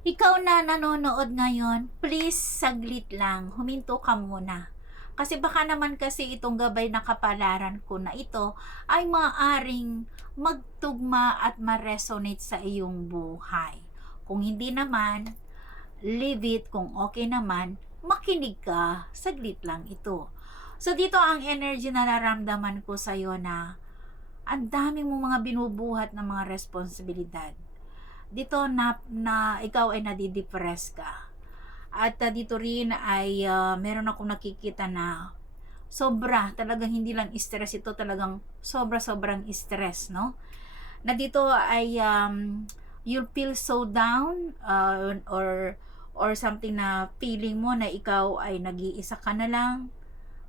Ikaw na nanonood ngayon, please saglit lang, huminto ka muna. Kasi baka naman kasi itong gabay na kapalaran ko na ito ay maaring magtugma at ma-resonate sa iyong buhay. Kung hindi naman, leave it. Kung okay naman, makinig ka, saglit lang ito. So dito ang energy na nararamdaman ko sa'yo na ang dami mong mga binubuhat ng mga responsibilidad dito na ikaw ay nadidepress ka. At dito rin ay meron akong nakikita na sobra, talagang hindi lang stress ito, talagang sobra-sobrang stress, no? Na dito ay you feel so down or something na feeling mo na ikaw ay nag-iisa ka na lang,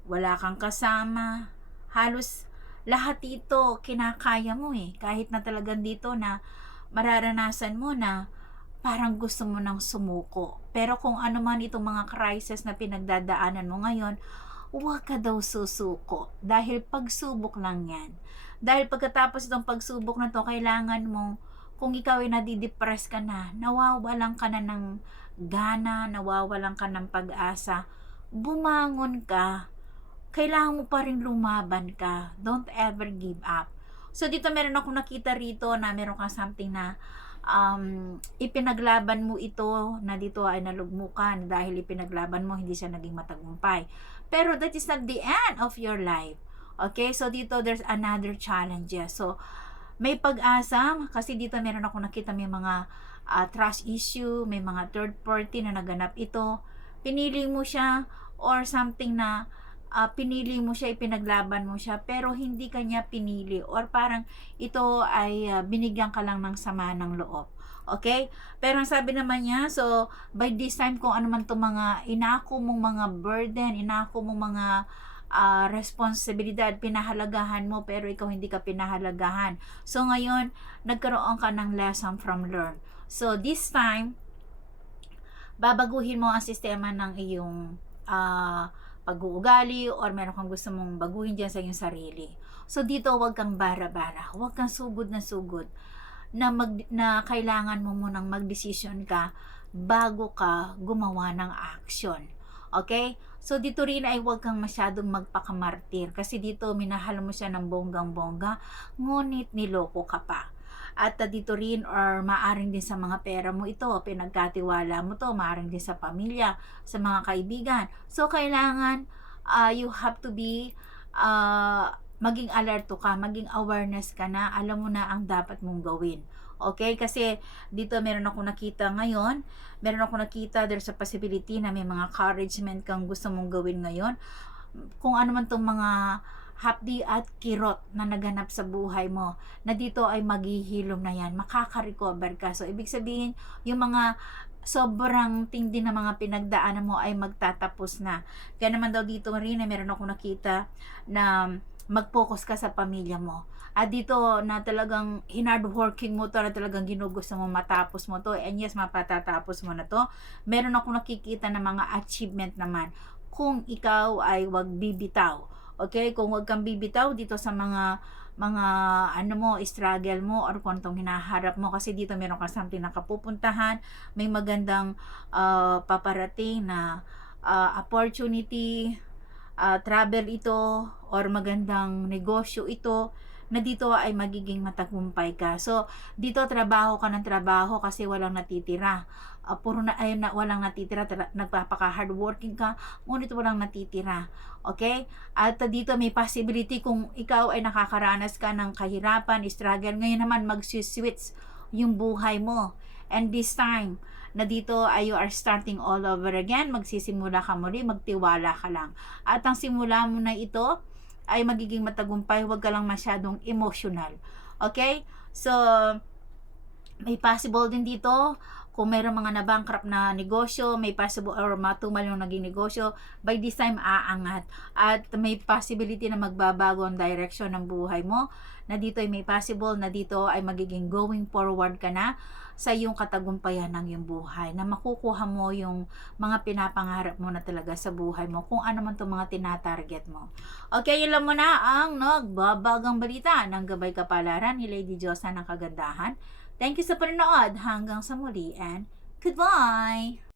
wala kang kasama. Halos lahat dito kinakaya mo kahit na talagang dito na mararanasan mo na parang gusto mo nang sumuko. Pero kung ano man itong mga crisis na pinagdadaanan mo ngayon, huwag ka daw susuko. Dahil pagsubok lang yan. Dahil pagkatapos itong pagsubok na to, kailangan mo, kung ikaw ay nadidepress ka na, nawawalan ka na ng gana, nawawalan ka ng pag-asa, bumangon ka. Kailangan mo pa rin lumaban ka. Don't ever give up. So dito meron akong nakita rito na meron kang something na ipinaglaban mo ito, na dito ay nalugmukan dahil ipinaglaban mo, hindi siya naging matagumpay. Pero that is not the end of your life. Okay? So dito there's another challenge. So may pag-asa kasi dito meron akong nakita may mga trust issue, may mga third party na naganap ito. Pinili mo siya or something na pinili mo siya, ipinaglaban mo siya, pero hindi kanya pinili or parang ito ay binigyan ka lang ng sama ng loob. Okay? Pero ang sabi naman niya, so by this time kung ano man itong mga inako mong mga burden, inako mong mga responsibilidad, pinahalagahan mo pero ikaw hindi ka pinahalagahan. So ngayon, nagkaroon ka ng lesson from learn. So this time, babaguhin mo ang sistema ng iyong pag-uugali or meron kang gusto mong baguhin dyan sa iyong sarili. So dito huwag kang bara-bara, huwag kang sugod na kailangan mo munang magdesisyon ka bago ka gumawa ng action. Okay? So dito rin ay huwag kang masyadong magpakamartir kasi dito minahal mo siya ng bonggang-bongga, ngunit niloko ka pa. At dito rin or maaring din sa mga pera mo ito, pinagkatiwala mo to, maaring din sa pamilya, sa mga kaibigan. So kailangan you have to be maging alerto ka, maging awareness ka na, alam mo na ang dapat mong gawin. Okay? Kasi dito meron ako nakita ngayon, there's a possibility na may mga encouragement kang gusto mong gawin ngayon. Kung ano man tong mga hapdi at kirot na naganap sa buhay mo, na dito ay maghihilom na yan, makaka-recover ka. So ibig sabihin, yung mga sobrang tindi na mga pinagdaanan mo ay magtatapos na. Kaya naman daw dito rin ay meron ako nakita na mag-focus ka sa pamilya mo. At dito na talagang hard-working mo to, na talagang ginugusto mo matapos mo to, and yes, mapatatapos mo na to. Meron ako nakikita na mga achievement naman kung ikaw ay wag bibitaw. Okay? Kung wag kang bibitaw dito sa mga ano mo, struggle mo or kung itong hinaharap mo, kasi dito meron ka something na kapupuntahan, may magandang paparating na opportunity, travel ito or magandang negosyo ito, na dito ay magiging matagumpay ka. So dito trabaho ka ng trabaho kasi walang natitira. Walang natitira, nagpapaka hardworking ka, ngunit walang natitira. Okay? At dito may possibility kung ikaw ay nakakaranas ka ng kahirapan, struggle, ngayon naman mag-switch yung buhay mo. And this time, na dito ay you are starting all over again, magsisimula ka muli, magtiwala ka lang. At ang simula mo na ito ay magiging matagumpay, huwag ka lang masyadong emotional. Okay? So, may possible din dito, kung mayroong mga na-bankrupt na negosyo, may possible or matumal yung naging negosyo, by this time aangat. At may possibility na magbabago ang direction ng buhay mo, na dito ay may possible na dito ay magiging going forward ka na sa iyong katagumpayan ng iyong buhay, na makukuha mo yung mga pinapangarap mo na talaga sa buhay mo, kung ano man itong mga tinatarget mo. Okay, yun lang muna ang nagbabagang balita ng Gabay Kapalaran ni Lady Diyosa ng Kagandahan. Thank you sa panonood. Hanggang sa muli and Goodbye!